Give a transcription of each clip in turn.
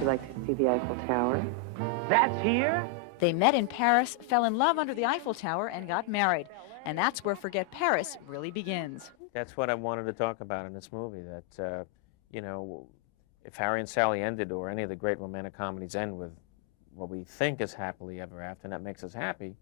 you like to see the Eiffel Tower? That's here? They met in Paris, fell in love under the Eiffel Tower, and got married. And that's where Forget Paris really begins. That's what I wanted to talk about in this movie, that, you know, if Harry and Sally ended, or any of the great romantic comedies end with what we think is happily ever after, and that makes us happy,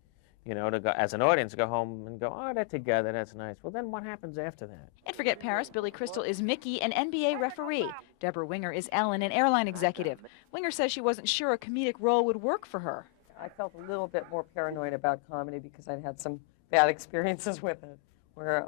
you know, to go, as an audience, go home and go, oh, they're together, that's nice. Well, then what happens after that? In Forget Paris, Billy Crystal is Mickey, an NBA referee. Debra Winger is Ellen, an airline executive. Winger says she wasn't sure a comedic role would work for her. I felt a little bit more paranoid about comedy because I'd had some bad experiences with it, where,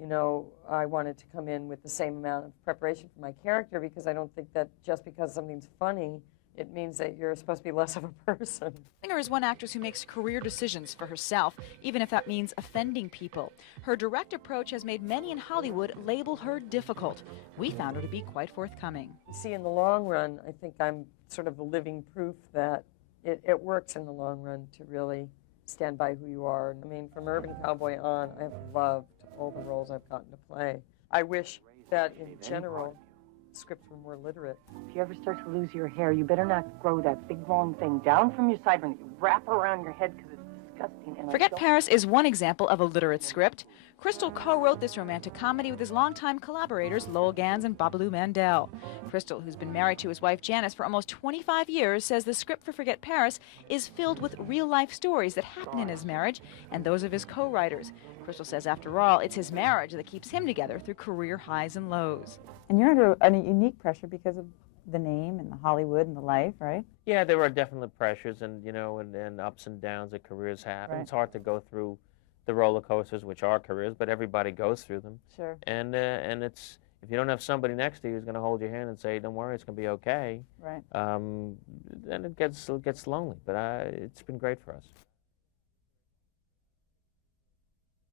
you know, I wanted to come in with the same amount of preparation for my character, because I don't think that just because something's funny, it means that you're supposed to be less of a person. Winger is one actress who makes career decisions for herself, even if that means offending people. Her direct approach has made many in Hollywood label her difficult. We found her to be quite forthcoming. See, in the long run, I think I'm sort of a living proof that it works in the long run to really stand by who you are. I mean, from Urban Cowboy on, I've loved all the roles I've gotten to play. I wish that, in general, scripts were more literate. If you ever start to lose your hair, you better not grow that big long thing down from your sideburn that you wrap around your head, because it's disgusting. And Forget Paris is one example of a literate script. Crystal co-wrote this romantic comedy with his longtime collaborators Lowell Gans and Babalu Mandel. Crystal, who's been married to his wife Janice for almost 25 years, says the script for Forget Paris is filled with real-life stories that happen in his marriage and those of his co-writers. Crystal says, after all, it's his marriage that keeps him together through career highs and lows. And you're under a unique pressure because of the name and the Hollywood and the life, right? Yeah, there are definitely pressures and, you know, and ups and downs that careers have. Right. It's hard to go through the roller coasters, which are careers, but everybody goes through them. Sure. And it's, if you don't have somebody next to you who's going to hold your hand and say, don't worry, it's going to be okay, Right. then it gets lonely. But it's been great for us.